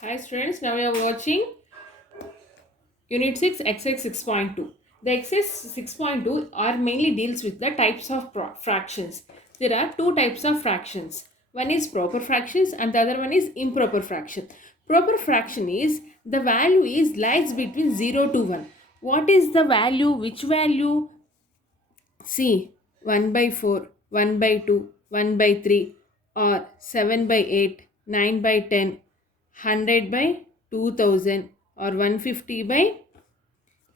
Hi students, now we are watching Unit 6 Exercise 6.2. The Exercise 6.2 are mainly deals with the types of fractions. There are two types of fractions. One is proper fractions and the other one is improper fraction. Proper fraction is the value is lies between 0 to 1. What is the value? Which value? See, 1 by 4, 1 by 2, 1 by 3 or 7 by 8, 9 by 10, 100 by 2000 or 150 by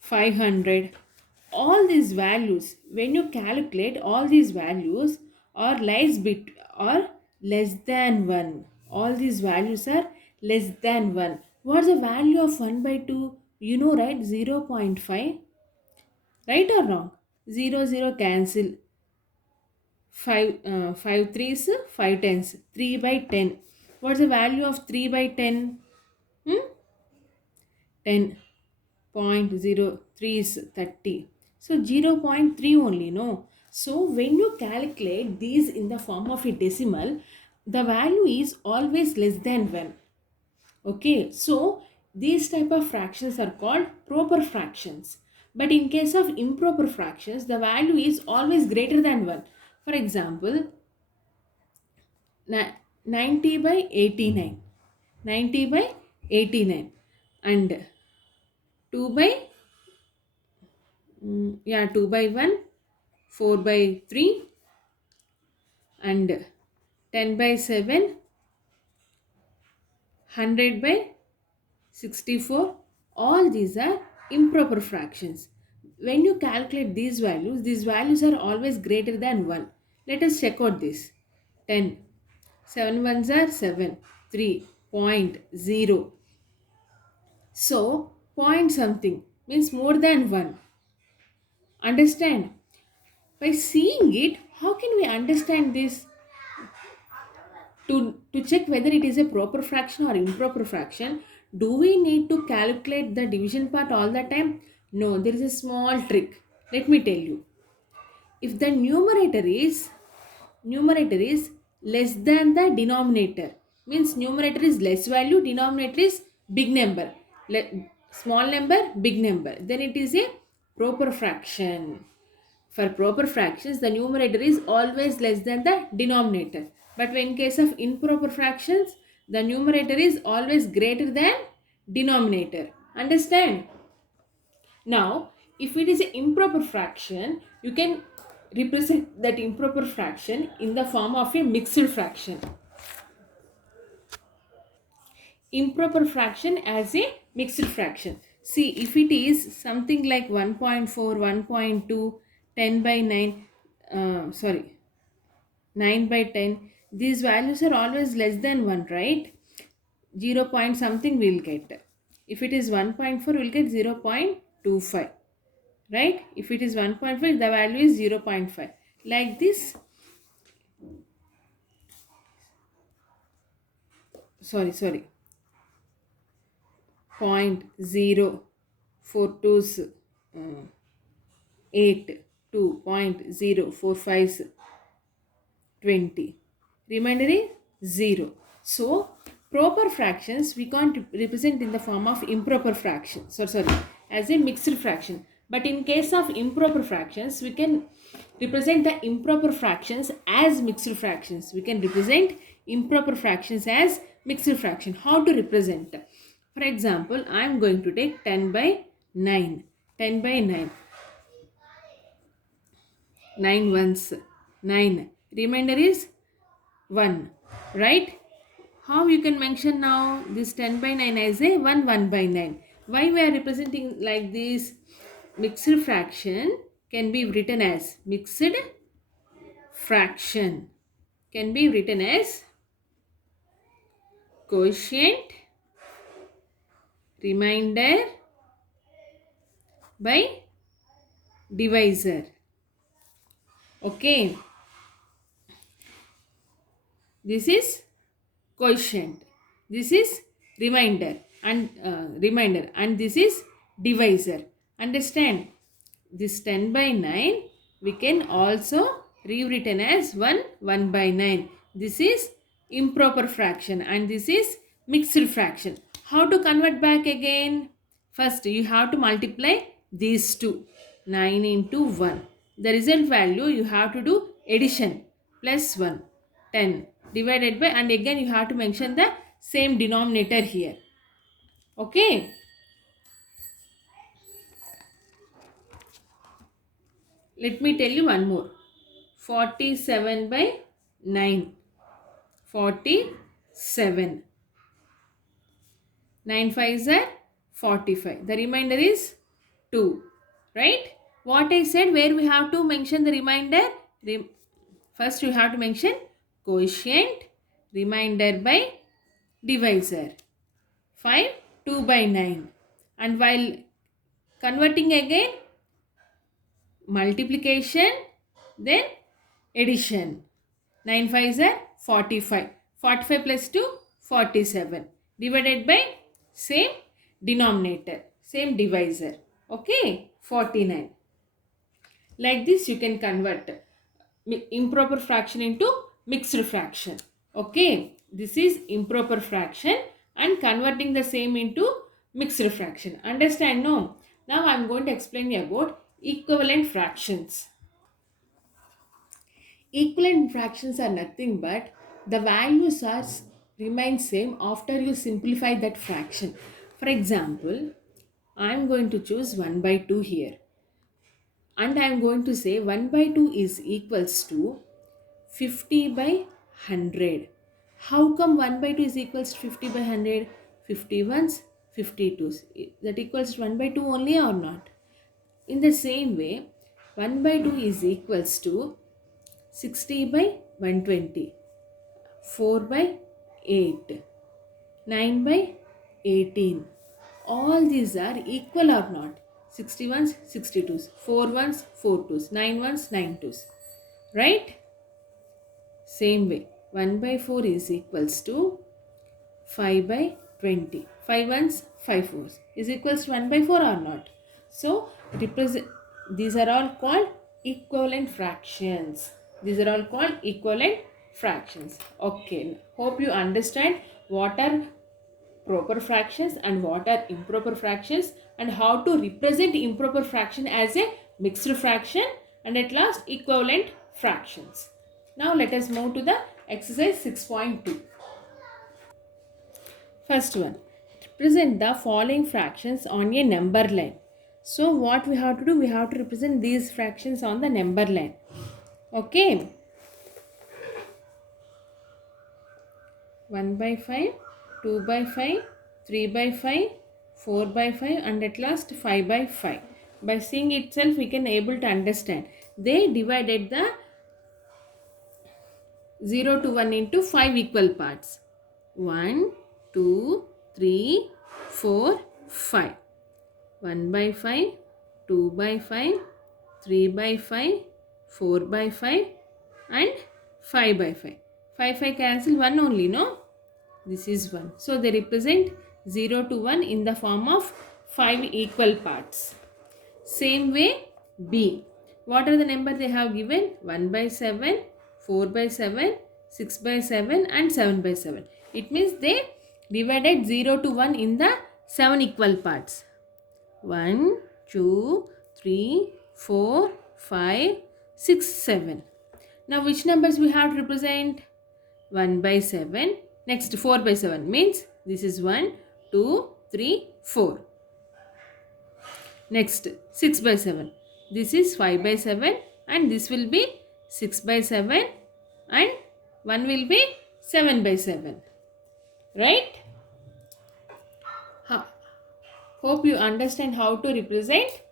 500. All these values, when you calculate all these values are lies bit or less than 1. All these values are less than 1. What's the value of 1 by 2? You know, right? 0.5. Right or wrong? 0 0 cancel. 5 threes, 5 tens. 3 by 10. What's the value of 3 by 10? 10.03 is 30. So 0.3 only, no? So when you calculate these in the form of a decimal, the value is always less than 1. Okay, so these type of fractions are called proper fractions. But in case of improper fractions, the value is always greater than 1. For example, 90 by 89. 90 by 89 and 2 by 2 by 1, 4 by 3 and 10 by 7, 100 by 64. All these are improper fractions. When you calculate these values are always greater than 1. Let us check out this. 10. 7 ones are 7. 3.0. So, point something means more than 1. Understand? By seeing it, how can we understand this? To check whether it is a proper fraction or improper fraction, do we need to calculate the division part all the time? No, there is a small trick. Let me tell you. If the numerator is less than the denominator, means numerator is less value, denominator is big number, small number, big number, then it is a proper fraction. For proper fractions, the numerator is always less than the denominator. But when in case of improper fractions, the numerator is always greater than denominator. Understand? Now, if it is an improper fraction, you can represent that improper fraction in the form of a mixed fraction. Improper fraction as a mixed fraction. See, if it is something like 1.4, 1.2, 10 by 9, 9 by 10, these values are always less than 1, right? 0 point something we'll get. If it is 1.4, we'll get 0.25, right? If it is 1.5, the value is 0.5. Like this, sorry, 0.042 8, 2.045 20. Remainder is 0. So, proper fractions we can't represent in the form of improper fraction. As a mixed fraction. But in case of improper fractions, we can represent the improper fractions as mixed fractions. We can represent improper fractions as mixed fraction. How to represent? For example, I am going to take 10 by 9. 10 by 9. 9 ones, 9. Remainder is 1. Right? How you can mention now this 10 by 9 as a 1 by 9? Why we are representing like this? Mixed fraction can be written as mixed fraction. Can be written as quotient, remainder by divisor. Okay. This is quotient. This is remainder and this is divisor. Understand? This 10 by 9 we can also rewritten as 1 by 9. This is improper fraction and this is mixed fraction. How to convert back again? First you have to multiply these two. 9 into 1, the result value you have to do addition. Plus 1, 10 divided by, and again you have to mention the same denominator here. Okay, let me tell you one more. 47 by 9. 47. 9 5s are 45. The remainder is 2. Right? What I said, where we have to mention the remainder? First you have to mention quotient, remainder by divisor. 5, 2 by 9. And while converting again, multiplication, then addition. 9 5s are 45. 45 plus 2, 47. Divided by same denominator, same divisor. Okay, 49. Like this you can convert improper fraction into mixed fraction. Okay, this is improper fraction and converting the same into mixed fraction. Understand? No? Now I am going to explain you about equivalent fractions. Equivalent fractions are nothing but the values are remain same after you simplify that fraction. For example, I am going to choose 1 by 2 here, and I am going to say 1 by 2 is equals to 50 by 100. How come 1 by 2 is equals to 50 by 100? 51s, 52s. That equals to 1 by 2 only or not? In the same way, 1 by 2 is equals to 60 by 120, 4 by 8, 9 by 18. All these are equal or not? 61s, 62s, 4 ones, 4 twos, 9 ones, 9 twos. Right? Same way, 1 by 4 is equals to 5 by 20. 5 ones, 5 fours is equals to 1 by 4 or not? So, these are all called equivalent fractions. These are all called equivalent fractions. Okay, hope you understand what are proper fractions and what are improper fractions, and how to represent improper fraction as a mixed fraction, and at last equivalent fractions. Now let us move to the exercise 6.2. First one, represent the following fractions on a number line. So what we have to do, we have to represent these fractions on the number line. Okay, 1 by 5, 2 by 5, 3 by 5, 4 by 5, and at last 5 by 5. By seeing itself we can able to understand. They divided the 0 to 1 into 5 equal parts. 1, 2, 3, 4, 5. 1 by 5, 2 by 5, 3 by 5, 4 by 5, and 5 by 5. 5 5 cancel, 1 only, no? This is 1. So they represent 0 to 1 in the form of 5 equal parts. Same way B. What are the number they have given? 1 by 7, 4 by 7, 6 by 7, and 7 by 7. It means they divided 0 to 1 in the 7 equal parts. 1, 2, 3, 4, 5, 6, 7. Now which numbers we have to represent? 1 by 7. Next 4 by 7 means this is 1, 2, 3, 4. Next 6 by 7. This is 5 by 7, and this will be 6 by 7, and 1 will be 7 by 7. Right? Hope you understand how to represent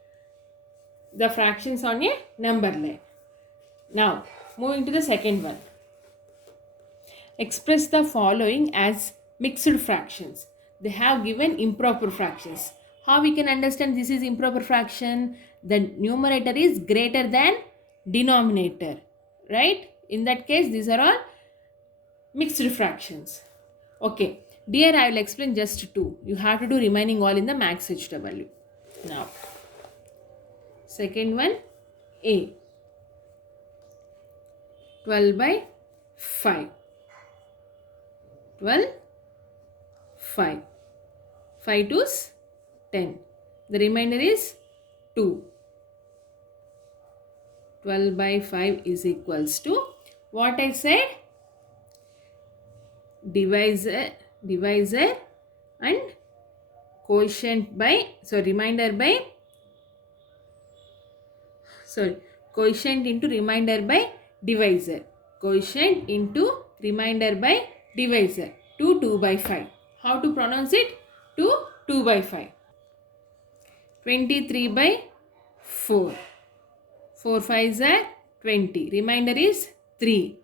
the fractions on a number line. Now moving to the second one. Express the following as mixed fractions. They have given improper fractions. How we can understand this is improper fraction? The numerator is greater than denominator. Right? In that case, these are all mixed fractions. Okay. Dear, I will explain just two. You have to do remaining all in the max HW. Now, second one, A. 12 by 5. 12, 5. 5 2s 10. The remainder is 2. 12 by 5 is equals to what I said? Divisor and quotient by, so remainder by, sorry, quotient into remainder by divisor. Quotient into remainder by divisor. 2 by 5. How to pronounce it? 2 by 5. 23 by 4. 4 5s are 20. Remainder is 3.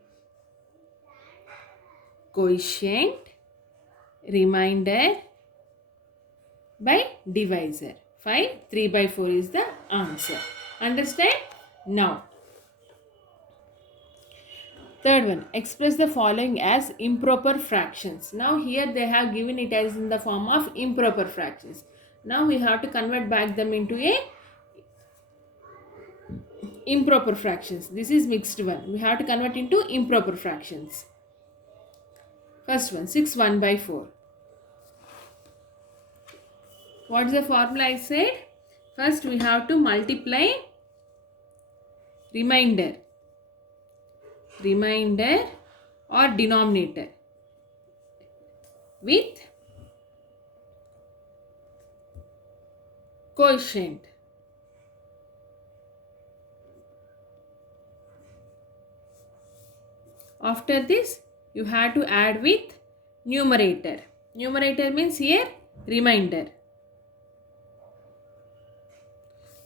Quotient remainder by divisor. 5 3 by 4 is the answer. Understand? Now, third one, express the following as improper fractions. Now here they have given it as in the form of improper fractions. Now we have to convert back them into a improper fractions. This is mixed one. We have to convert into improper fractions. First one, 6 1 by 4. What is the formula I said? First we have to multiply remainder or denominator with quotient. After this, you have to add with numerator. Numerator means here remainder.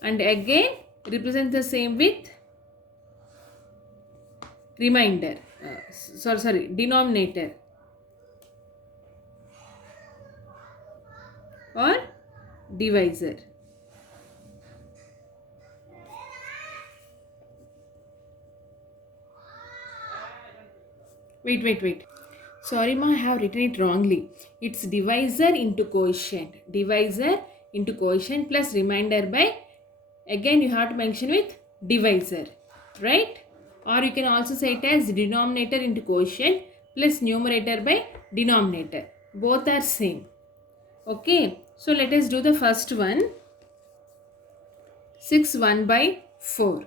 And again represent the same with remainder. Denominator or divisor. Wait. Sorry ma, I have written it wrongly. It's divisor into quotient. Divisor into quotient plus remainder by, again you have to mention with divisor. Right? Or you can also say it as denominator into quotient plus numerator by denominator. Both are same. Okay. So let us do the first one. 6 1 by 4.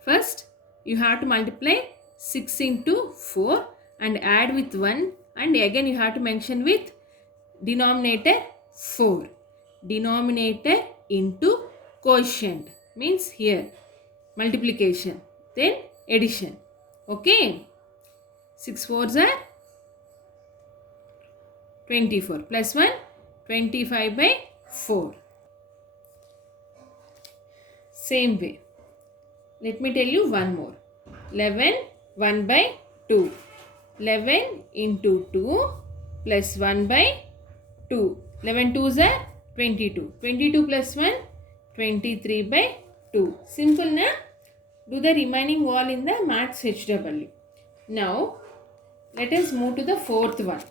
First you have to multiply 6 into 4 and add with 1, and again you have to mention with denominator 4. Denominator into quotient means here multiplication, then addition. Okay. 6 4s are 24 plus 1 25 by 4. Same way. Let me tell you one more. 11 1 by 2. 11 into 2 plus 1 by 2. 11 2s are 22. 22 plus 1 23 by 2. Simple na? Do the remaining wall in the maths HW. Now let us move to the fourth one.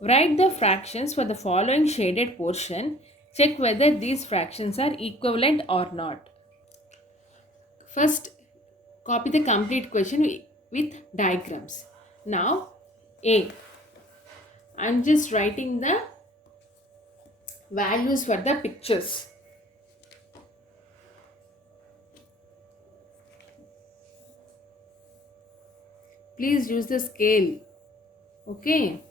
Write the fractions for the following shaded portion. Check whether these fractions are equivalent or not. First, copy the complete question with diagrams. Now, A. I am just writing the values for the pictures. Please use the scale. Okay.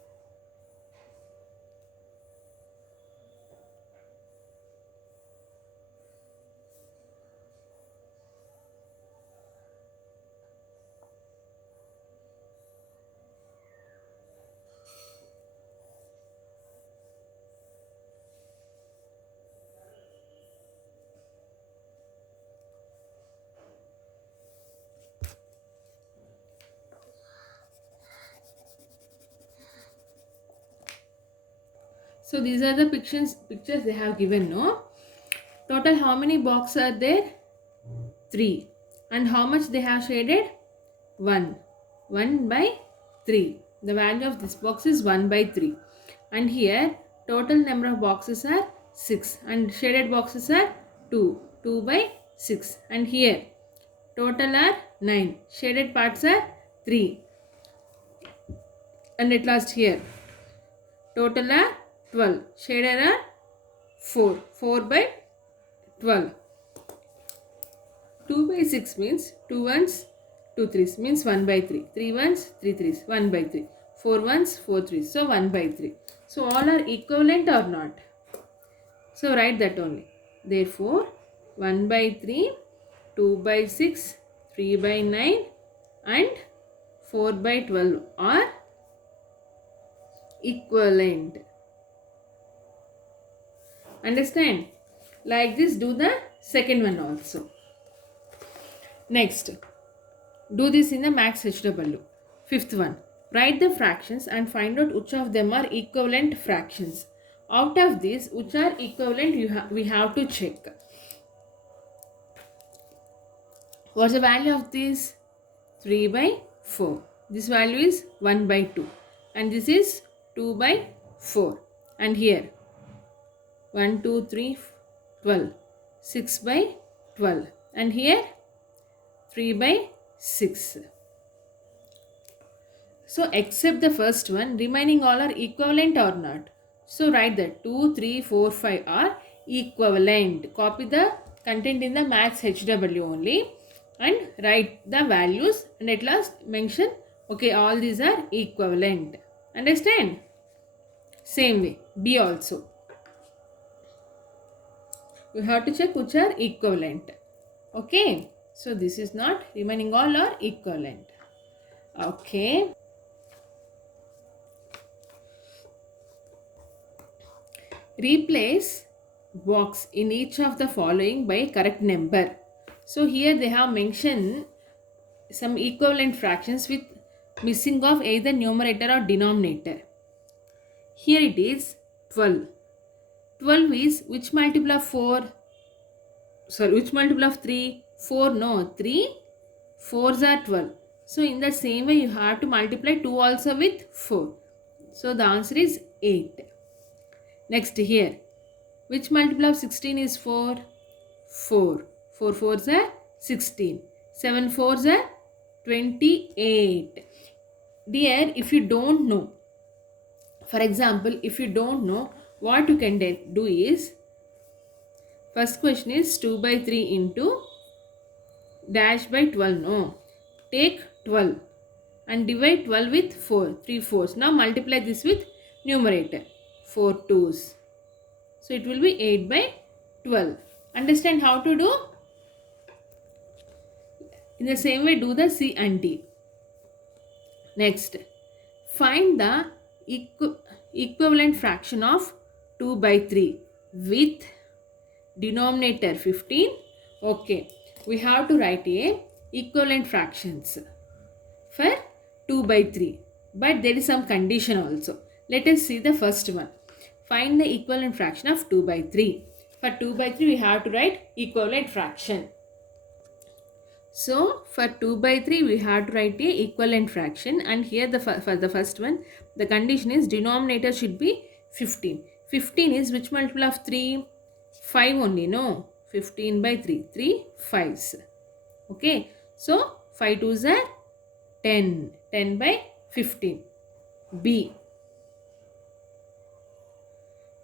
So these are the pictures they have given, no? Total how many boxes are there? 3. And how much they have shaded? 1. 1 by 3. The value of this box is 1 by 3. And here total number of boxes are 6. And shaded boxes are 2. 2 by 6. And here total are 9. Shaded parts are 3. And at last here Total are 12. Shaded are 4. 4 by 12. 2 by 6 means 2 ones, 2 threes means 1 by 3. 3 ones, 3 threes, 1 by 3. 4 ones, 4 threes. So 1 by 3. So all are equivalent or not? So write that only. Therefore 1 by 3, 2 by 6, 3 by 9 and 4 by 12 are equivalent. Understand? Like this do the second one also. Next, do this in the max HW. Fifth one, write the fractions and find out which of them are equivalent fractions. Out of these, which are equivalent we have to check. What's the value of this? 3 by 4. This value is 1 by 2. And this is 2 by 4. And here 1, 2, 3, 12. 6 by 12. And here 3 by 6. So except the first one, remaining all are equivalent or not. So write that 2, 3, 4, 5 are equivalent. Copy the content in the max HW only and write the values and at last mention okay all these are equivalent. Understand? Same way B also. You have to check which are equivalent. Okay. So this is not, remaining all are equivalent. Okay. Replace box in each of the following by correct number. So here they have mentioned some equivalent fractions with missing of either numerator or denominator. Here it is 12. 12 is which multiple of 4? Sorry, which multiple of 3? 4, no. 3 4s are 12. So in the same way you have to multiply 2 also with 4. So the answer is 8. Next here, which multiple of 16 is 4? 4. 4 4s are 16. 7 4s are 28. Dear, if you don't know, for example, if you don't know, what you can do is, first question is 2 by 3 into dash by 12. No. Take 12 and divide 12 with 4. 3 4s. Now multiply this with numerator. 4 2s. So it will be 8 by 12. Understand how to do? In the same way do the C and D. Next, find the equivalent fraction of 2 by 3 with denominator 15. Okay, we have to write a equivalent fractions for 2 by 3. But there is some condition also. Let us see the first one. Find the equivalent fraction of 2 by 3. For 2 by 3 we have to write equivalent fraction. So for 2 by 3 we have to write a equivalent fraction, and here for the first one the condition is denominator should be 15. 15 is which multiple of 3? 5 only, no. 15 by 3. 3 5s. Okay. So 5 2s are 10. 10 by 15. B.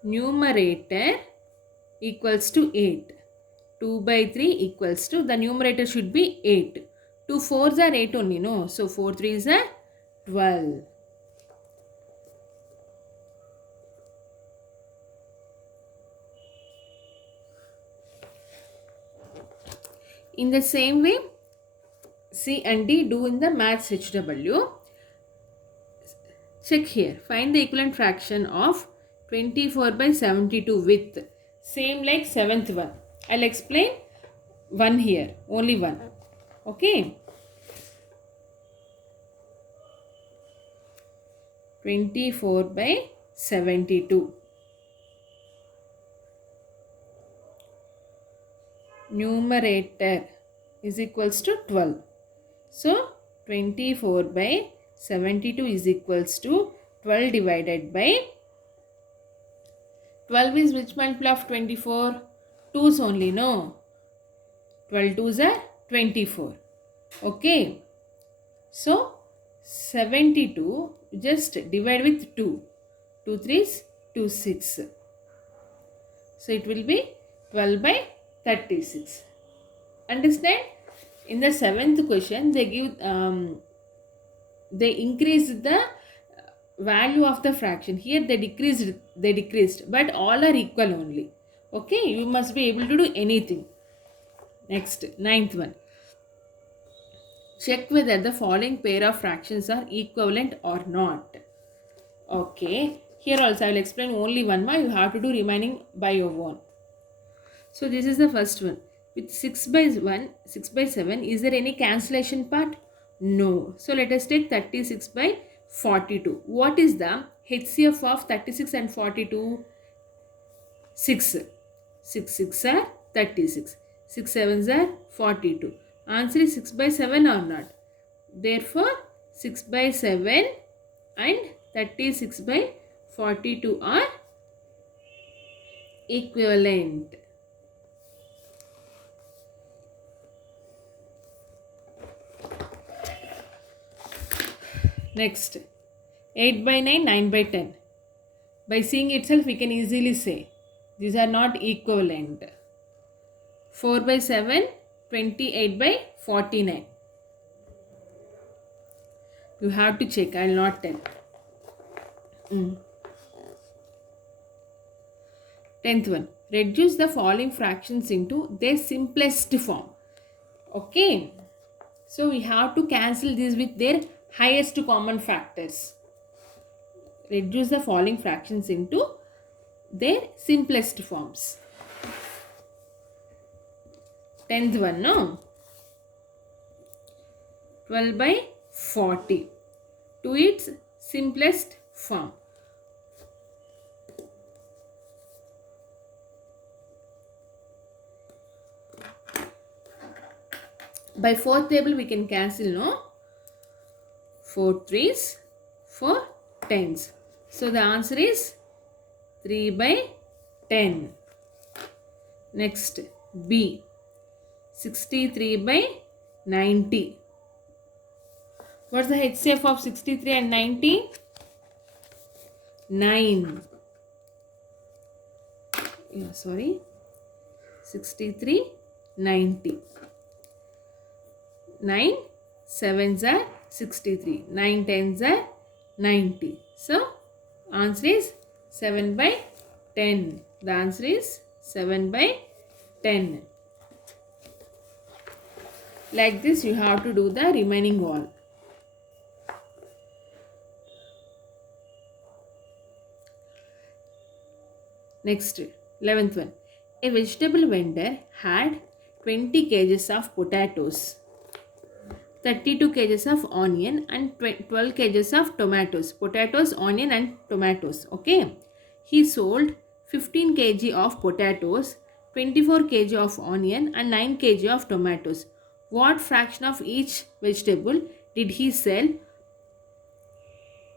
Numerator equals to 8. 2 by 3 equals to, the numerator should be 8. 2 4s are 8 only, no. So 4 3s are 12. In the same way, C and D do in the maths HW. Check here. Find the equivalent fraction of 24 by 72 with same like 7th one. I'll explain one here. Only one. Okay. 24 by 72. Numerator is equals to 12. So 24 by 72 is equals to 12 divided by 12 is which multiple of 24? 2's only, no. 12 2's are 24. Okay. So 72 just divide with 2. 2 threes, 2 6. So it will be 12 by 36. Understand? In the seventh question, they increased the value of the fraction. Here they decreased, but all are equal only. Okay, you must be able to do anything. Next, ninth one. Check whether the following pair of fractions are equivalent or not. Okay, here also I will explain only one more. You have to do remaining by your own. So this is the first one. With 6 by 1, 6 by 7, is there any cancellation part? No. So let us take 36 by 42. What is the HCF of 36 and 42? 6. 6 6 are 36. 6 7s are 42. Answer is 6 by 7 or not? Therefore, 6 by 7 and 36 by 42 are equivalent. Next, 8 by 9, 9 by 10. By seeing itself, we can easily say these are not equivalent. 4 by 7, 28 by 49. You have to check, I will not tell. 10th one. Reduce the following fractions into their simplest form. Okay. So we have to cancel this with their highest common factors. Reduce the following fractions into their simplest forms. 10th one, no? 12 by 40 to its simplest form. By fourth table we can cancel, no? 4 threes, 4 tens. So the answer is 3 by 10. Next, B. 63 by 90. What's the HCF of 63 and 90? 9. 63, 90. 9 sevens are 63. 9 tens are 90. So, answer is 7 by 10. The answer is 7 by 10. Like this, you have to do the remaining all. Next, 11th one. A vegetable vendor had 20 kgs of potatoes, 32 kgs of onion and 12 kgs of tomatoes. Potatoes, onion and tomatoes. Okay. He sold 15 kg of potatoes, 24 kg of onion and 9 kg of tomatoes. What fraction of each vegetable did he sell?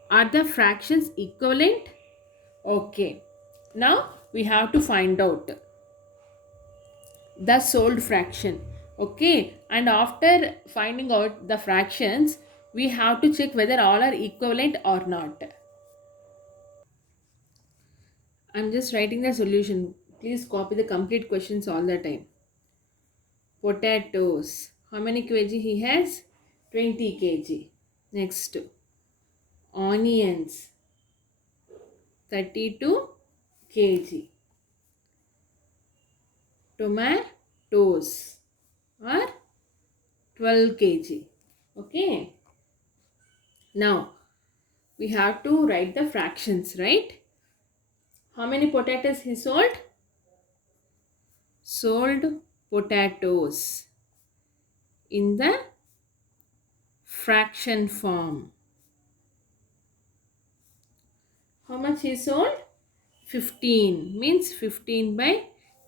Are the fractions equivalent? Okay. Now we have to find out the sold fraction. Okay, and after finding out the fractions, we have to check whether all are equivalent or not. I am just writing the solution. Please copy the complete questions all the time. Potatoes. How many kg he has? 20 kg. Next. Onions. 32 kg. Tomatoes are 12 kg. Okay. Now, we have to write the fractions, right? How many potatoes he sold? Sold potatoes in the fraction form. How much he sold? 15. Means 15 by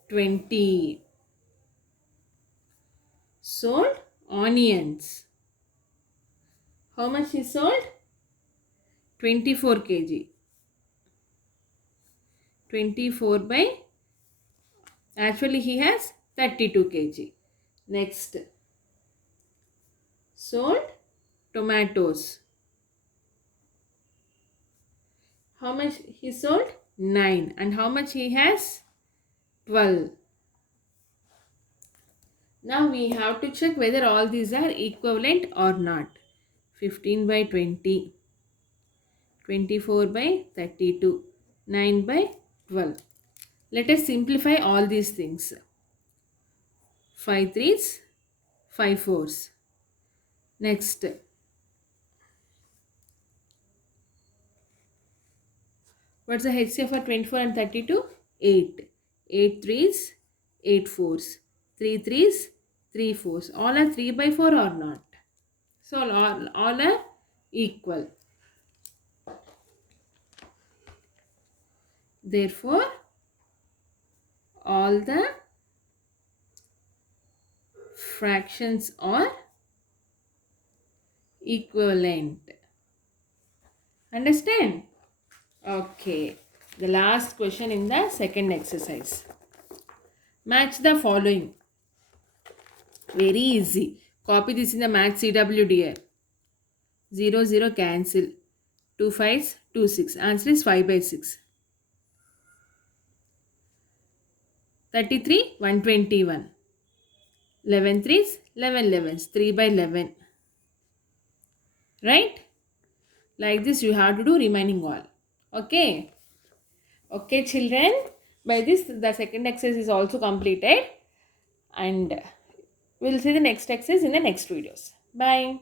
20. Sold onions. How much he sold? 24 kg. 24 by, actually he has 32 kg. Next, sold tomatoes. How much he sold? 9. And how much he has? 12. Now we have to check whether all these are equivalent or not. 15 by 20, 24 by 32, 9 by 12. Let us simplify all these things. 5 threes, 5 fours. Next, what's the HCF for 24 and 32? 8. 8 threes, 8 fours. 3 threes, 3 fours. All are 3 by 4 or not? So all are equal. Therefore, all the fractions are equivalent. Understand? Okay. The last question in the second exercise. Match the following. Very easy. Copy this in the math CWDR. 0, 0 cancel. 2 5s, 2 6. Answer is 5 by 6. 33, 121. 11 threes, 11 11s. 3 by 11. Right? Like this you have to do remaining all. Okay. Okay children. By this the second exercise is also completed. And we'll see the next exercise in the next videos. Bye.